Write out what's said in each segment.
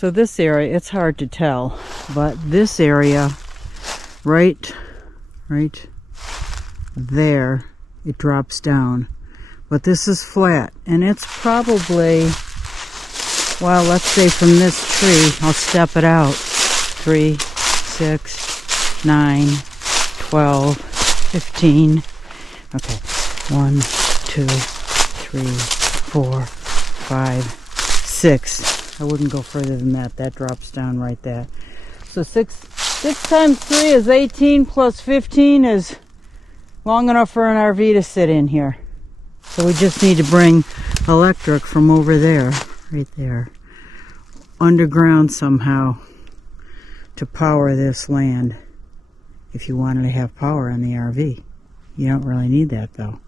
So this area, it's hard to tell, but this area, right there, it drops down. But this is flat, and it's probably, well, let's say from this tree, I'll step it out. 3, 6, 9, 12, 15. Okay, 1, 2, 3, 4, 5, 6. I wouldn't go further than that. That drops down right there. So 6 times 3 is 18 plus 15 is long enough for an RV to sit in here. So we just need to bring electric from over there, right there, underground somehow to power this land. If you wanted to have power on the RV. You don't really need that though.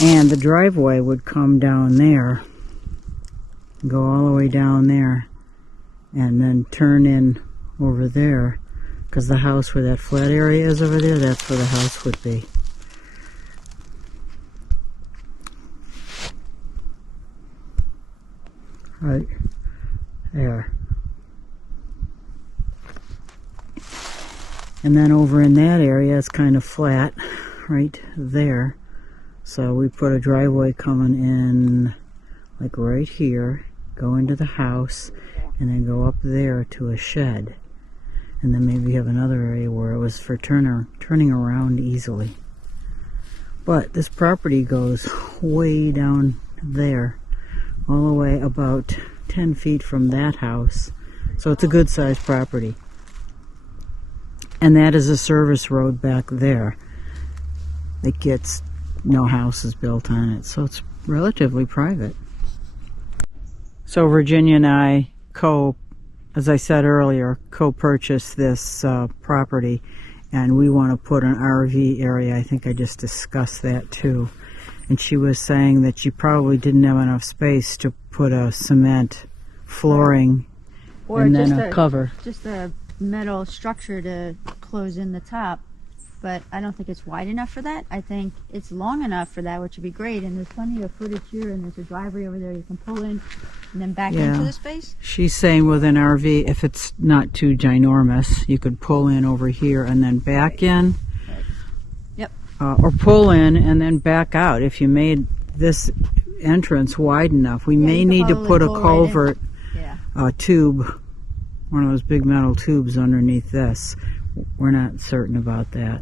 And the driveway would come down there, go all the way down there, and then turn in over there, because the house where that flat area is over there, that's where the house would be. Right there. And then over in that area, it's kind of flat, right there. So we put a driveway coming in, like right here, go into the house, and then go up there to a shed. And then maybe have another area where it was for turning around easily. But this property goes way down there, all the way about 10 feet from that house. So it's a good sized property. And that is a service road back there. It gets no houses built on it, so it's relatively private. So Virginia and I as I said earlier, co-purchased this property, and we want to put an RV area. I think I just discussed that too. And she was saying that she probably didn't have enough space to put a cement flooring or and then a cover. Just a metal structure to close in the top, but I don't think it's wide enough for that. I think it's long enough for that, which would be great. And there's plenty of footage here, and there's a driveway over there you can pull in and then back into the space. She's saying with an RV, if it's not too ginormous, you could pull in over here and then back in. Right. Yep. Or pull in and then back out. If you made this entrance wide enough, we may need to put a culvert tube, one of those big metal tubes underneath this. We're not certain about that.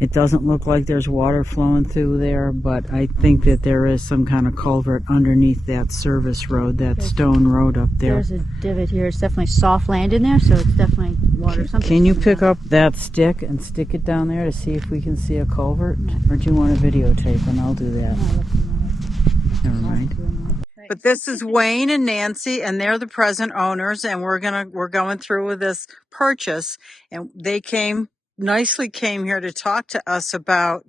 It doesn't look like there's water flowing through there, but I think that there is some kind of culvert underneath that service road, that stone road up there. There's a divot here. It's definitely soft land in there, so it's definitely water. Can you pick up that stick and stick it down there to see if we can see a culvert? Or do you want to videotape, and I'll do that? Never mind. But this is Wayne and Nancy, and they're the present owners, and we're going through with this purchase, and they nicely came here to talk to us about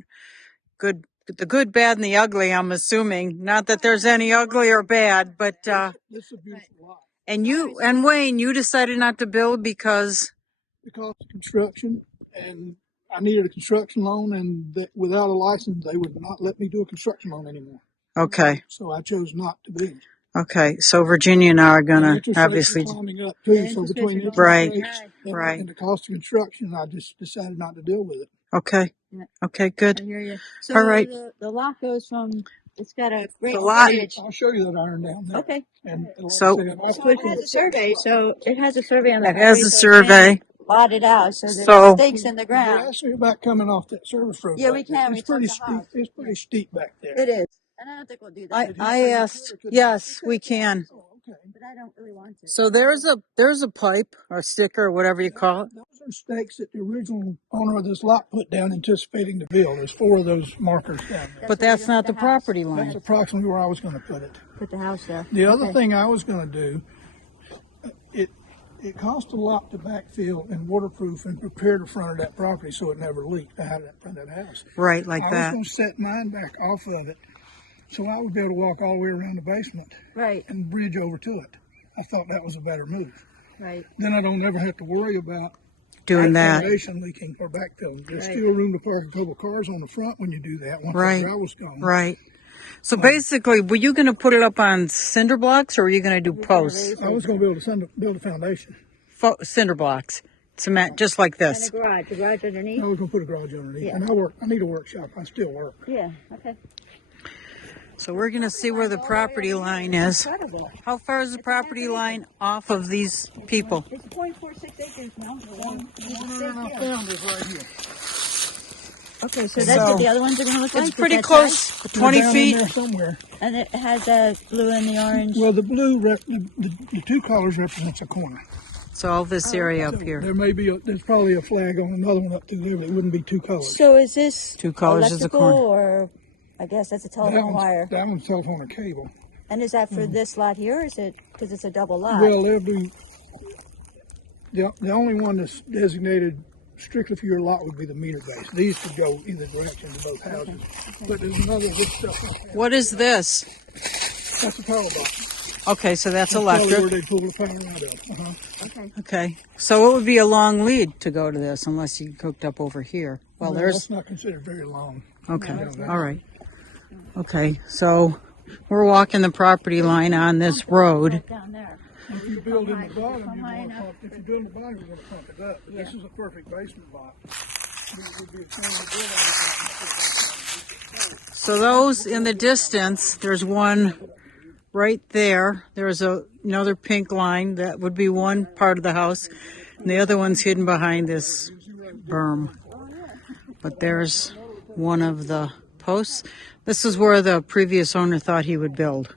the good, bad, and the ugly. I'm assuming not that there's any ugly or bad, but this is a beautiful lot. And Wayne, you decided not to build because of construction, and I needed a construction loan, and that without a license, they would not let me do a construction loan anymore. Okay. So I chose not to build. Okay, so Virginia and I are going to obviously climbing up too. So between interest rates and the cost of construction, I just decided not to deal with it. Okay. Yeah. Okay, good. I hear you. So all right. The lot goes from. It's got a great footage. I'll show you that iron down there. Okay. And so it has a survey. So it has a survey on that. It has a survey. Lotted out, so there's stakes in the ground. You asked me about coming off that service road. Yeah, we can. It's pretty steep. It's pretty steep back there. It is. And I don't think we'll do that. I asked. Yes, we can. Oh, okay. But I don't really want to. So there's a pipe or sticker or whatever you call it. Those are stakes that the original owner of this lot put down anticipating to build. There's 4 of those markers down there. But that's not the property line. That's approximately where I was going to put it. Put the house there. The other thing I was going to do, it cost a lot to backfill and waterproof and prepare the front of that property so it never leaked. I had that front of that house. Right, like that. I was going to set mine back off of it so I would be able to walk all the way around the basement. Right. And bridge over to it. I thought that was a better move. Right. Then I don't ever have to worry about doing that. Foundation leaking or backfilling. There's still room to park a couple cars on the front when you do that once the gravel's gone. Right. So basically, were you going to put it up on cinder blocks or were you going to do posts? I was going to build a foundation. Cinder blocks, cement, just like And this. a garage underneath. I was going to put a garage underneath. Yeah. And I need a workshop. I still work. Yeah, okay. So we're going to see where the property line is. Incredible. How far is the property line off of these people? It's 0.46 acres now. I found is right here. Okay, so that's what the other ones are going to look like? It's Is pretty that close, size? 20 They're down in feet. there somewhere. And it has the blue and the orange. Well, the blue, the two colors represents a corner. So all this area up here. There may be there's probably a flag on another one up through there, but it wouldn't be two colors. So is this Two colors is a electrical corner. or I guess that's a telephone wire? That one's telephone or cable. And is that for this lot here or is it because it's a double lot? Well, there'll be the only one that's designated strictly for your lot would be the meter base. These could go either direction to both houses. Okay. But there's another good stuff like that. What is this? That's a power box. Okay, so that's Probably where electric. they pull the power out of. Okay. Okay, so it would be a long lead to go to this unless you hooked up over here. Well, That's there's, not considered very long. okay, all right. Okay, so we're walking the property line on this road. Down there. If you build in the bottom, Come high enough. if you build in the bottom, you're going to pump it up. But this is a perfect basement block. It would be a thing to build on the So those in the distance, there's one right there. There's another pink line. That would be one part of the house. And the other one's hidden behind this berm. But there's one of the posts. This is where the previous owner thought he would build.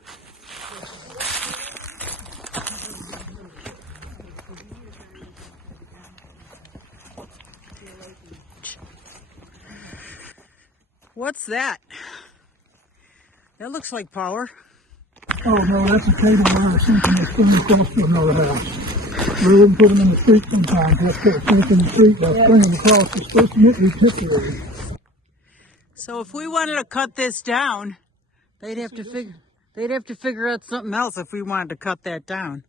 What's that? That looks like power. Oh, no, that's a cable line or something that's going across to another house. We wouldn't put them in the street sometimes. Let's put a fence in the street. They'll bring them across. It's supposed to meant to be temporary. So if we wanted to cut this down, they'd have to figure out something else if we wanted to cut that down.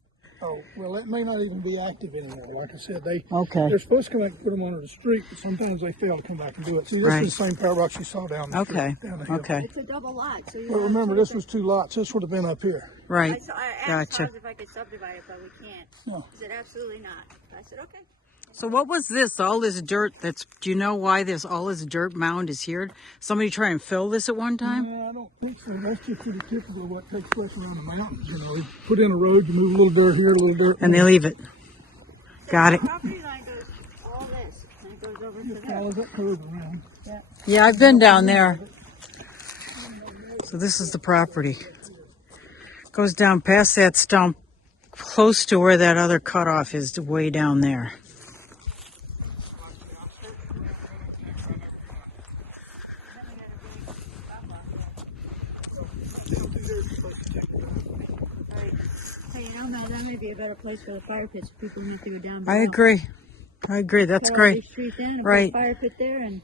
Oh, well, that may not even be active anymore. Like I said, Okay. they're supposed to come back and put them under the street, but sometimes they fail to come back and do it. See, this Right. is the same power box you saw down the Okay. down the hill. Okay. It's a double lot. So you But remember, this was 2 lots. This would have been up here. Right. I asked Gotcha. Oz if I could subdivide it, but we can't. No. He said absolutely not. I said okay. So what was this? All this dirt do you know why all this dirt mound is here? Somebody try and fill this at one time? Yeah, I don't think so. That's just pretty typical of what takes place around the mountains. You know, you put in a road, you move a little dirt here, a little dirt And they leave it. Got it. The property line goes all this, and it goes over to there. follows that curve around. Yeah, I've been down there. So this is the property. Goes down past that stump, close to where that other cutoff is, way down there. Hey, you know, that may be a better place for the fire pits if people need to go down I below. agree. I agree. That's Tear all great. these trees down and Right. put a fire pit there and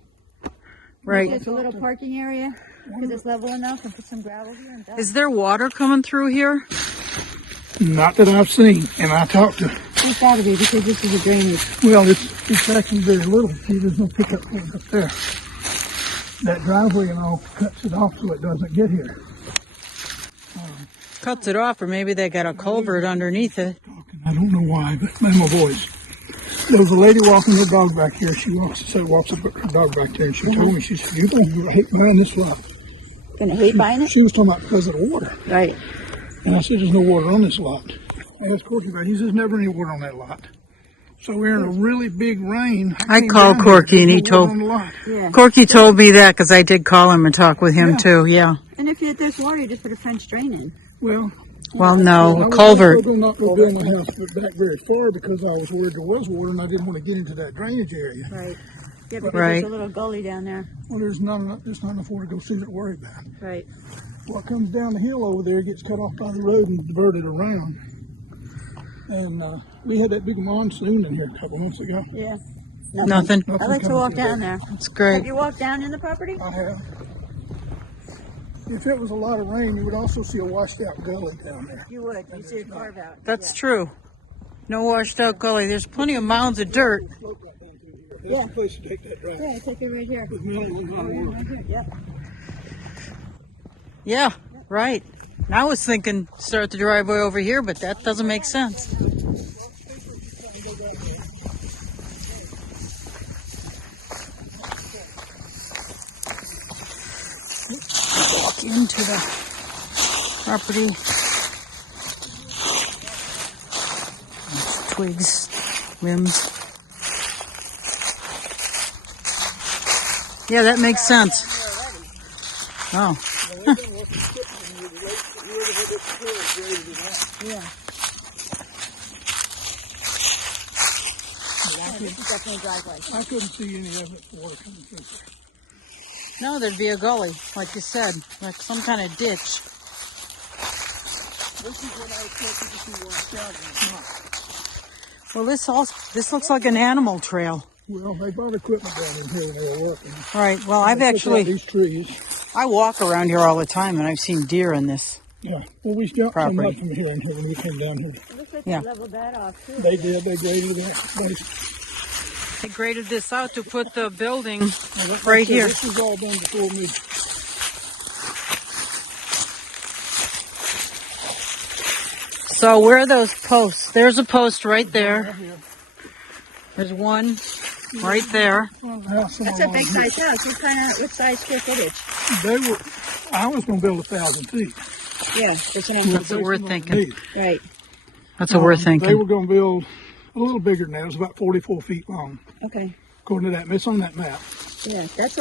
Right. just a little parking area because it's level enough and put some gravel here and done. Is there water coming through here? Not that I've seen, and I talked to. It's got to be because this is a drainage. Well, it's actually very little. See, there's no pickup point up there. That driveway and all cuts it off so it doesn't get here. Cuts it off, or maybe they got a culvert underneath it. I don't know why, but man, my voice. There was a lady walking her dog back here. She walks her dog back there, and she told me, she said, "You're going to hate buying this lot." Gonna hate buying it? She was talking about because of the water. Right. And I said, "There's no water on this lot." And asked Corky about it. He says, "Never any water on that lot." So we're in a really big rain. I came called down Corky here, and he there's no water told- on the lot. Yeah. Corky told me that because I did call him and talk with him Yeah. too. Yeah. And if there's water, you just put a French drain in. Well, Well, no, I a was culvert. also not going to build my house back very far because I was worried there was water and I didn't want to get into that drainage area. Right. Yeah, because Right. there's a little gully down there. Well, there's not enough water to go through to worry about. Right. What comes down the hill over there gets cut off by the road and diverted around. And we had that big monsoon in here a couple months ago. Yeah. Nothing. I like to coming walk through down there. there. It's Have great. you walked down in the property? I have. If it was a lot of rain, you would also see a washed out gully down there. You would. You see a carve out. That's true. No washed out gully. There's plenty of mounds of dirt. Slope right down through here. That's the place to take that drive. Yeah, take it right here. With mountains and high water. Right here. Yep. Yeah, right. And I was thinking start the driveway over here, but that doesn't make sense. Walk into the property. It's twigs, limbs. Yeah, that makes sense. Oh. Yeah. This is definitely a driveway. I couldn't see any of it water coming through. No, there'd be a gully, like you said, like some kind of ditch. This is what I expected to see washed out, and it's not. Well, this looks like an animal trail. Well, they brought equipment down in here when they were working. Right. Well, I've They took out actually, these trees. I walk around here all the time, and I've seen deer in this. Yeah. Well, we jumped some Property. up from here and here when we came down here. It looks like Yeah. they leveled that off too. They did. They graded it. They graded this out to put the building Like I right said, here. This was all done before me. So where are those posts? There's a post right there. There's one right there. That's a big size house. What size square footage? They were. I was going to build 1,000 feet. Yeah, that's what That's what we're thinking. Right. That's what we're They thinking. were going to build a little bigger than that. It was about 44 feet long, Okay. according to that. It's on that map. Yeah, that's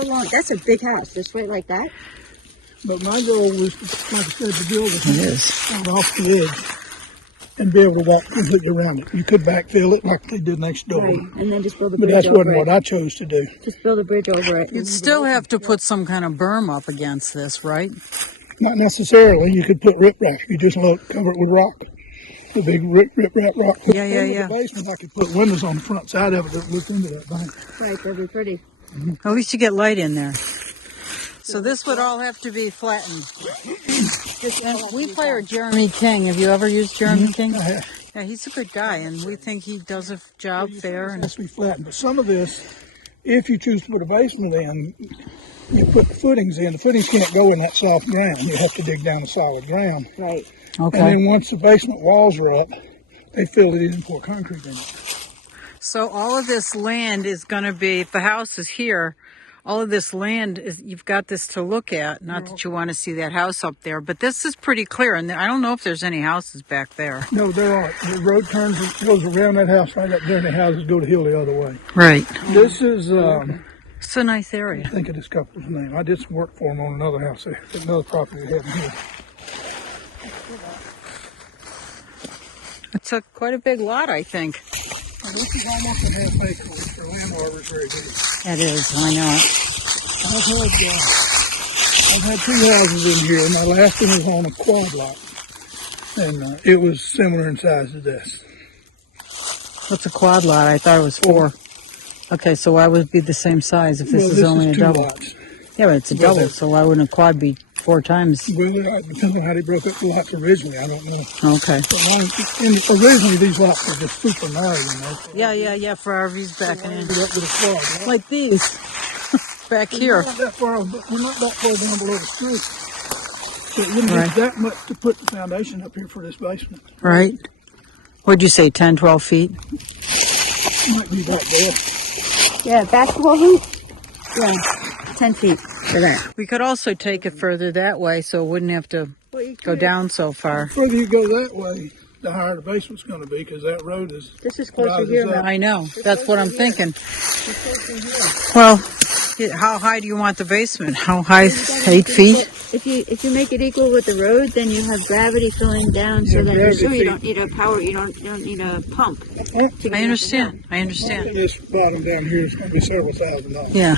a big house. Just right like that. But my goal was, like I said, to build It it is. off the edge and be able to walk completely around it. You could backfill it like they did next door. Right. And then just build a But bridge that over wasn't it. what I chose to do. Just build a bridge over it. You'd still have to put some kind of berm up against this, right? Not necessarily. You could put riprap. You just cover it with rock. The big riprap rock. Yeah, In yeah. the basement, I could put windows on the front side of it that look into that thing. Right, that'd be pretty. At least you get light in there. So this would all have to be flattened. And we hired Jeremy King. Have you ever used Jeremy King? I have. Yeah, he's a good guy, and we think he does a job fair. It And has to be flattened. But some of this, if you choose to put a basement in, you put the footings in. The footings can't go in that soft ground. You have to dig down the solid ground. Right. And okay. then once the basement walls are up, they fill it in and pour concrete in it. So all of this land is going to be, if the house is here, all of this land is, you've got this to look at. Not that you want to see that house up there, but this is pretty clear. And I don't know if there's any houses back there. No, there aren't. The road goes around that house right up there, and the houses go to hill the other way. Right. This is, It's a nice area. I think of this couple's name. I did some work for them on another house there, another property they have in here. It's quite a big lot, I think. Now, this is almost a half acre, which for land arbors very big. It is, I know it. I've had 2 houses in here, and my last one was on a quad lot. And it was similar in size to this. What's a quad lot? I thought it was 4. Okay, so why would it be the same size if this is only a 2 double? lots. Yeah, but it's a double, so why wouldn't a quad be 4 times? Well, it depends on how they broke up the lots originally. I don't know. Okay. But originally, these lots were just super narrow, you know. Yeah, for RVs backing in. Ended up with a quad lot. Like these. Back here. We're not that far down below the street. So it wouldn't Right. be that much to put the foundation up here for this basement. Right? What'd you say, 10, 12 feet? Might be about there. Yeah, basketball hoop? Yeah, 10 feet for that. We could also take it further that way so it wouldn't have to go down so far. The further you go that way, the higher the basement's going to be, because that road is. This is closer rises here. up. I know. That's what I'm thinking. Well, how high do you want the basement? How high? 8 feet? If you make it equal with the road, then you have gravity filling down, so that gravity you feed. don't need a power. You don't need a pump. to get I up and understand. I understand. This bottom down here is going to be several $1,000s. Yeah.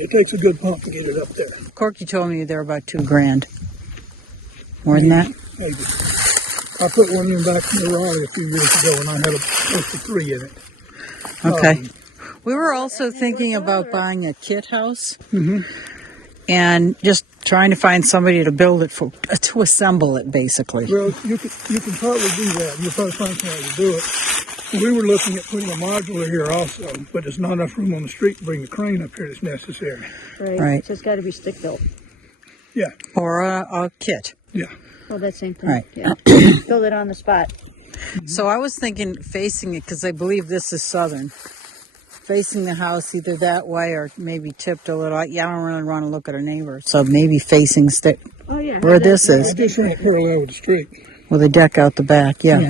It takes a good pump to get it up there. Corky told me they're about $2,000. More than that? Maybe. I put one in back in the Raleigh a few years ago, and I had close to 3 in it. Okay. We were also thinking about buying a kit house Mm-hmm. and just trying to find somebody to build it to assemble it, basically. Well, you can probably do that. You'll probably find somebody to do it. We were looking at putting a modular here also, but there's not enough room on the street to bring the crane up here that's necessary. Right. Right. So it's got to be stick built. Yeah, or a kit. yeah. Well, that same thing. Right. Yeah. Build it on the spot. So I was thinking facing it, because I believe this is southern. Facing the house either that way or maybe tipped a little. Yeah, I don't really want to look at a neighbor. So maybe facing Oh, yeah. where this is, Just right parallel with the street. with a deck out the back. Yeah.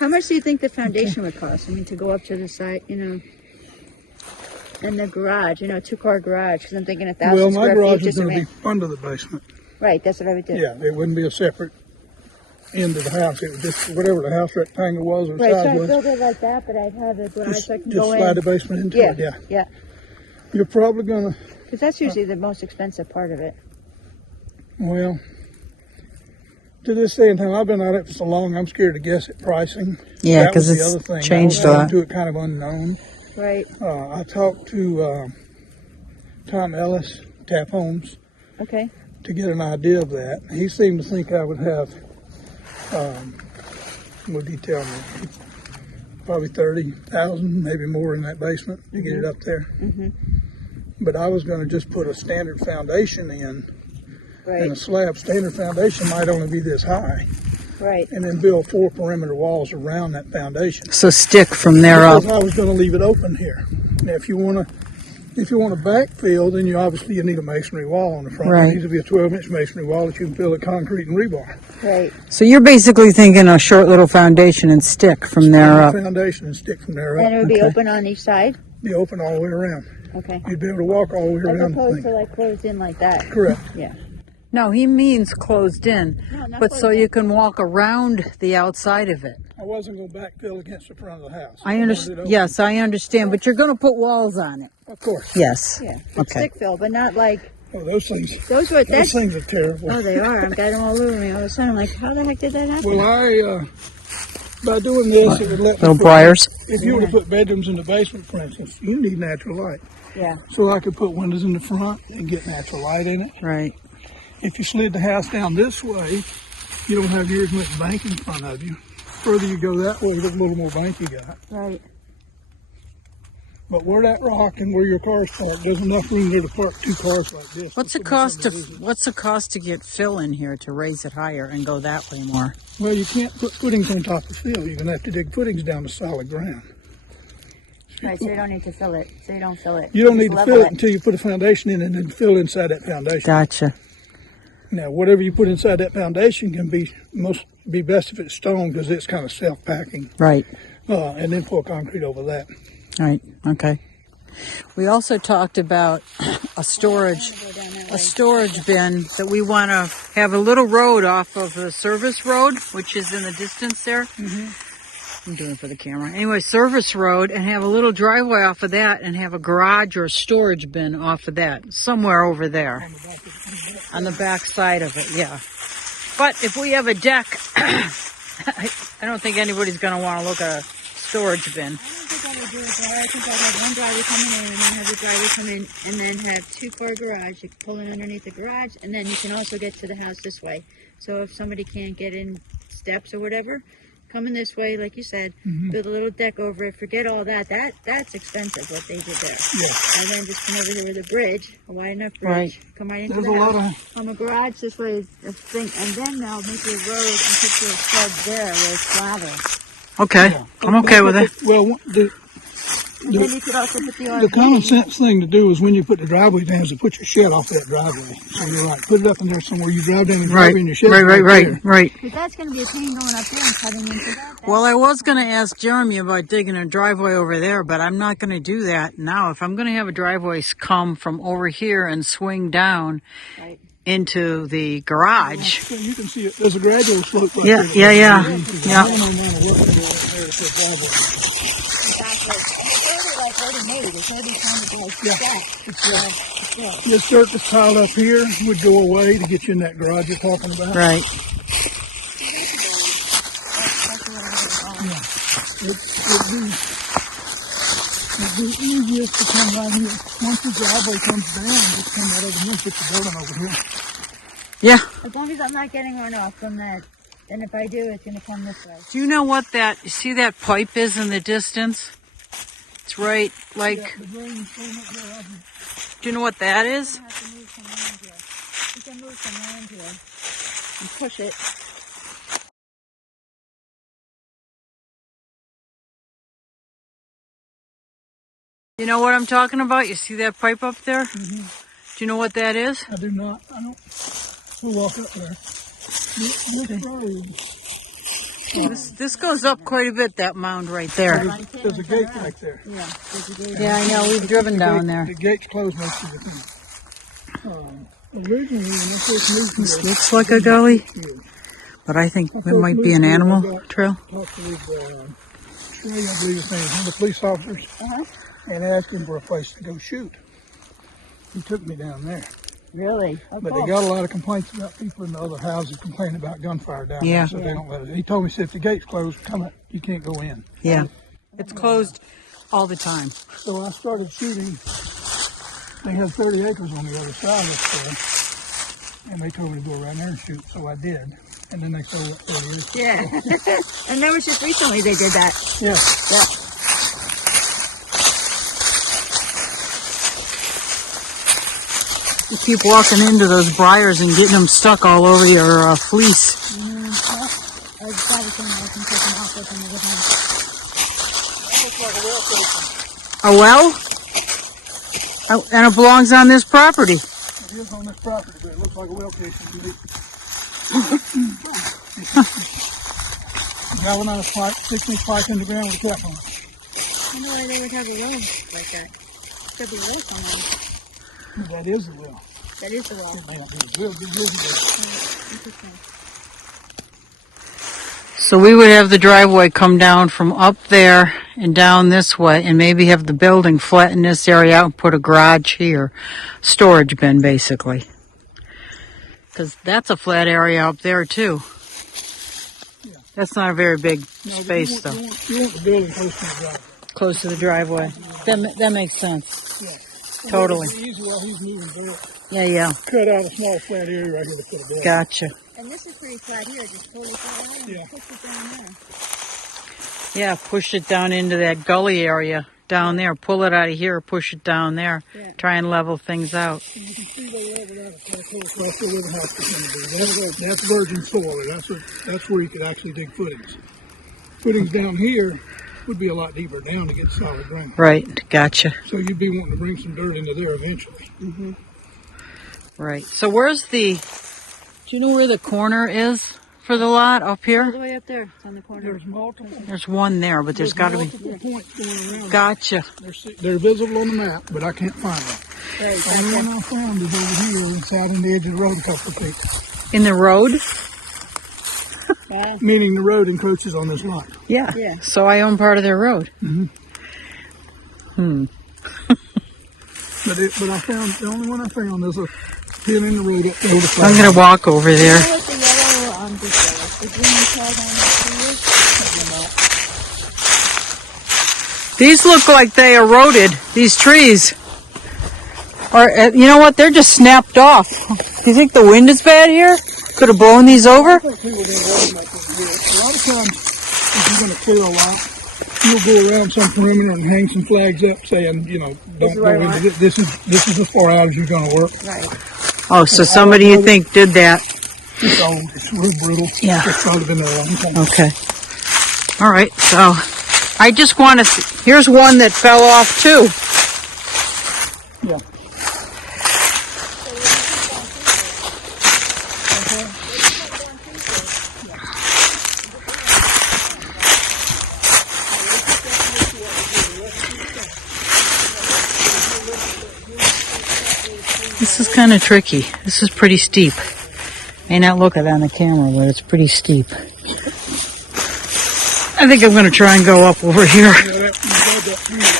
How much do you think the foundation would cost? I mean, to go up to the side, and the garage, 2-car garage, because I'm thinking 1,000 Well, my square garage feet. is going to be under the basement. Right, that's what I would do. Yeah, it wouldn't be a separate end of the house. It would just, whatever the house rectangle was or Right, so size I'd was, build it like that, but I'd have the garage so I can just go slide in. the basement into Yeah, it, yeah. yeah. You're probably going to, Because that's usually the most expensive part of it. well, to this day and time, I've been at it for so long, I'm scared to guess at pricing. Yeah, That was 'cause the it's other thing. changed I a was lot. into it kind of unknown. Right. I talked to Tom Ellis, Tap Homes, Okay. to get an idea of that. He seemed to think I would have, what did he tell me? Probably 30,000, maybe more in that basement to get it up there. Mm-hmm. But I was going to just put a standard foundation in, and a Right. slab. Standard foundation might only be this high, Right. and then build 4 perimeter walls around that foundation. So stick from there up. Because I was going to leave it open here. Now, if you want to backfill, then you need a masonry wall on the front. Right. It needs to be a 12-inch masonry wall that you can fill with concrete and rebar. Right. So you're basically thinking a short little foundation and stick from there up. Foundation and stick from there up. And it would be Okay. open on each side? Be open all the way around. Okay. You'd be able to walk all the way As around the opposed to thing. like closed in like that. Correct. Yeah. No, he means closed in, No, not but so closed you in. can walk around the outside of it. I wasn't going to backfill against the front of the house. I wanted it understand. open. Yes, I understand. But you're going to put walls on it. Of course. Yes. Yeah. Okay. Stick fill, but not like Oh, those things those are terrible. Oh, they are. I've got them all over me all of a sudden. I'm like, how the heck did that happen? Well, by doing this, it would let me Little put- pliers. If you were to put bedrooms in the basement, for instance, you need natural light. Yeah. So I could put windows in the front and get natural light in it. Right. If you slid the house down this way, you don't have near as much bank in front of you. Further you go that way, the little more bank you got. Right. But where that rock and where your car's parked, there's enough room there to park 2 cars like this. What's the cost to get fill in here to raise it higher and go that way more? Well, you can't put footings on top of fill. You're going to have to dig footings down to solid ground. Right, so you don't need to fill it. So you don't fill it. You don't need Just to level fill it until you put a foundation in and then fill inside that foundation. Gotcha. Now, whatever you put inside that foundation can be best if it's stone because it's kind of self-packing. Right. And then pour concrete over that. Right. Okay. We also talked about a storage bin that we want to have a little road off of the service road, which is in the distance there. I'm doing it for the camera. Anyway, service road, and have a little driveway off of that, and have a garage or a storage bin off of that, somewhere over there. On the back side of it, yeah. But if we have a deck, I don't think anybody's going to want to look at a storage bin. I don't think I would do it there. I think I'd have one driveway coming in and then have the driveway come in and then have 2-car garage. You can pull in underneath the garage and then you can also get to the house this way. So if somebody can't get in steps or whatever, come in this way, like you said, build a little deck over it, forget all that. That's expensive what they did there. Yeah. And then just come over here with a bridge, a wide enough bridge, Right. come right into There's the a lot house. From a garage this way is a thing, and then they'll make you a road and put your shed there where it's gravel. Okay. I'm okay with it. Well, And then you could also put the the common sense thing to do is when you put the driveway down is to put your shed off that driveway. So you're right, put it up in there somewhere. You drive down the driveway and your shed. Right. Because that's going to be a pain going up there and cutting into that. Well, I was going to ask Jeremy about digging a driveway over there, but I'm not going to do that now. If I'm going to have a driveway come from over here and swing down Right. into the garage. So you can see it. There's a gradual slope. Right Yeah. I don't know why to work there for a driveway. Exactly. It's already like already made. It's already kind of like set. This dirt that's piled up here would go away to get you in that garage you're talking about. Right. It'd be easiest to come right here. Once the driveway comes down, just come right over here and put the building over here. Yeah. As long as I'm not getting runoff from that. And if I do, it's going to come this way. Do you know what that, you see that pipe is in the distance? It's right, like, The drain's going up there. do you know what that is? We can move some land here and push it. You know what I'm talking about? You see that pipe up there? Mm-hmm. Do you know what that is? I do not. I don't. We'll walk up there. This road. This goes up quite a bit, that mound right there. There's a gate right there. Yeah, there's a gate. Yeah, I know. We've driven down there. The gate's closed most of the time. Originally, when I first moved This here, looks like a gully, here, but I think it might be an animal trail. talked with Trey, I believe his name is, one of the police officers, and asked him for a place to go shoot. He took me down there. Really? But they got a lot of complaints about people in the other houses complaining about gunfire down Yeah. there, so they don't let us. He told me, said, if the gate's closed, come up, you can't go in. Yeah. It's closed all the time. So I started shooting. They had 30 acres on the other side up there, and they told me to go right there and shoot, so I did. And then they sold up 30 acres. Yeah. And that was just recently they did that. Yeah. Yeah. You keep walking into those briars and getting them stuck all over your fleece. I was probably saying I can take them off with them every time. Looks like a well station. A well? Oh, and it belongs on this property. It is on this property, but it looks like a well station to me. Galvanized pipe, 6-inch pipe in the ground with a cap on it. I know why they would have a well like that. Could be a well somewhere. That is the well. That is the well. It may not be a well, but it is a well. Interesting. So we would have the driveway come down from up there and down this way, and maybe have the building flatten this area out and put a garage here. Storage bin, basically. Because that's a flat area up there, too. Yeah. That's not a very big No, space, though. You want the building close to the driveway. Close to the driveway. That makes sense. Yeah. Totally. It's easy while he's moving there. Yeah. Cut out a small flat area right here to put a building. Gotcha. And this is pretty flat here, just totally flat area. Yeah. Push it down there. Yeah, push it down into that gully area down there. Pull it out of here, push it down there. Yeah. Try and level things out. And you can see they have it out of plateau across the living house is going to be. That's virgin soil. That's where you could actually dig footings. Footings down here would be a lot deeper down to get solid ground. Right, gotcha. So you'd be wanting to bring some dirt into there eventually. Mm-hmm. Right. So where's do you know where the corner is for the lot up All here? the way up there. It's on the corner. There's multiple. There's one there, but there's got to be. multiple points going around. Gotcha. They're visible on the map, but I can't find them. Right, The only one I found is over here. It's out on the edge of the road a couple of feet. In the road? Wow. Meaning the road encroaches on this lot. Yeah. Yeah. So I own part of their road. But I found, the only one I found is a pin in the road up there. With a I'm going to walk over there. You know what the yellow, the green tag on the tree is? These look like they eroded, these trees. Or, you know what? They're just snapped off. Do you think the wind is bad here? Could have blown these over? I think people didn't recognize what it is. A lot of times, if you're going to clear a lot, you'll go around some perimeter and hang some flags up saying, you know, don't go into this. This is as far out as you're going to work. Right. Oh, so somebody you think did that. It's old. It's real brittle. Yeah. It's probably been there a long time. Okay. All right, so I just want to, here's one that fell off too. Yeah. This is kind of tricky. This is pretty steep. May not look it on the camera, but it's pretty steep. I think I'm going to try and go up over here.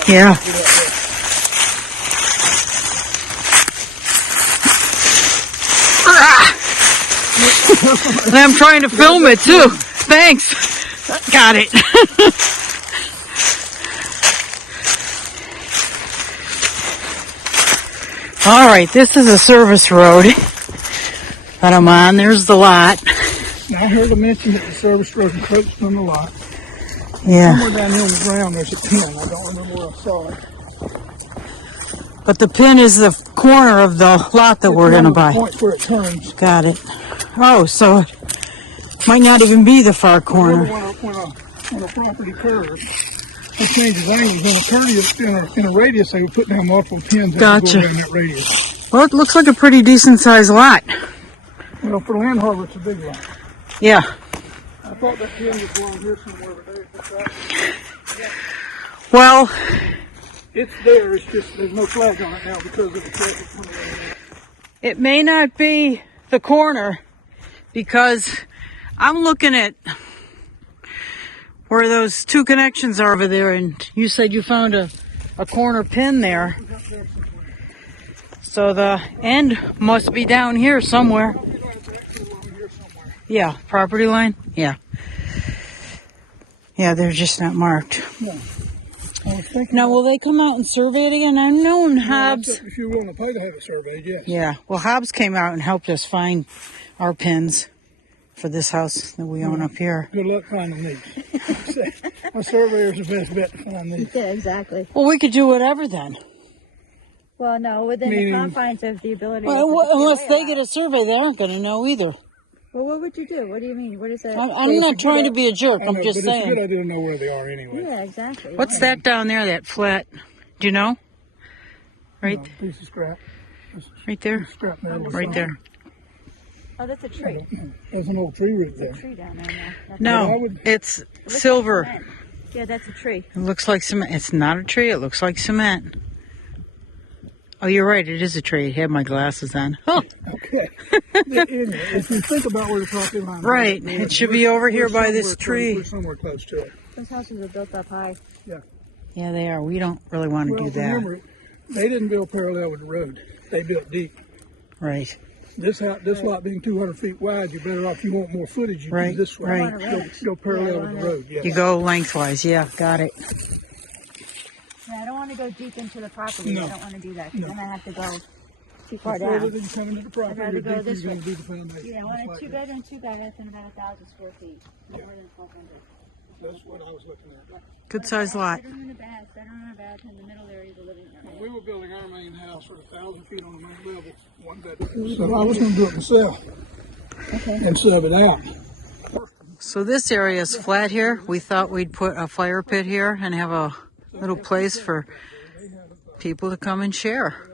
Yeah. And I'm trying to film it too. Thanks. Got it. All right, this is a service road that I'm on. There's the lot. Now, I heard a mention that the service road encroached on the lot. Yeah. Somewhere down here on the ground there's a pin. I don't remember where I saw it. But the pin is the corner of the lot that we're going to buy. Point where it turns. Got it. Oh, so it might not even be the far corner. When a property curves, it changes angles. In a radius, they would put down multiple pins Gotcha. that go down that radius. Well, it looks like a pretty decent sized lot. You know, for land harbor, it's a big lot. Yeah. I thought that pin was along here somewhere, but Well, it's there. It's just there's no flag on it now because of the traffic coming in. it may not be the corner because I'm looking at where those two connections are over there, and you said you found a corner pin there. So the end must be down here somewhere. Yeah, property line? Yeah. Yeah, they're just not marked. No. I was thinking Now, will they come out and survey it again? I've known Hobbs. if you're willing to pay to have it surveyed, yes. Yeah, well, Hobbs came out and helped us find our pins for this house that we own up here. Good luck finding these. A surveyor's the best bet to find these. Yeah, exactly. Well, we could do whatever then. Well, no, within the confines of the ability. Well, unless they get a survey, they aren't going to know either. Well, what would you do? What do you mean? What is that? I'm not trying to be a jerk. I'm just It's a saying. good idea to know where they are anyway. Yeah, exactly. What's that down there, that flat? Do you know? Right, Piece of scrap. right there? Scrap metal. Right there. Oh, that's a tree. There's an old tree root There's a there. tree down there now. That's No, it's silver. cement. Yeah, that's a tree. It looks like cement. It's not a tree. It looks like cement. Oh, you're right. It is a tree. I had my glasses on. Oh, Okay. Anyway, if you think about where the property line is. right. It should be over here by this tree. We're somewhere close to it. Those houses are built up high. Yeah. Yeah, they are. We don't really want to Well, do that. remember, they didn't build parallel with the road. They built deep. Right. This lot being 200 feet wide, you're better off. If you want more footage, you Right, do this way. right. Go parallel with the road. Yes. You go lengthwise. Yeah, got it. Yeah, I don't want to go deep into the property. No. I don't want to do that. 'Cause then I have to go too far The further down. that you come into the property, I'd rather the go deeper this you're going way. to do the foundation. Yeah, I want a Just like 2-bedroom, 2-bath, and about 1,000 square feet. No more than 1,200. That's what I was looking at. Good sized lot. Bedroom and a bath, bedroom and a bath, and the middle area is the living When room. we were building our main house at 1,000 feet on the main level, one bedroom. So I was going to do it myself and sub it out. So this area is flat here. We thought we'd put a fire pit here and have a little place for people to come and share.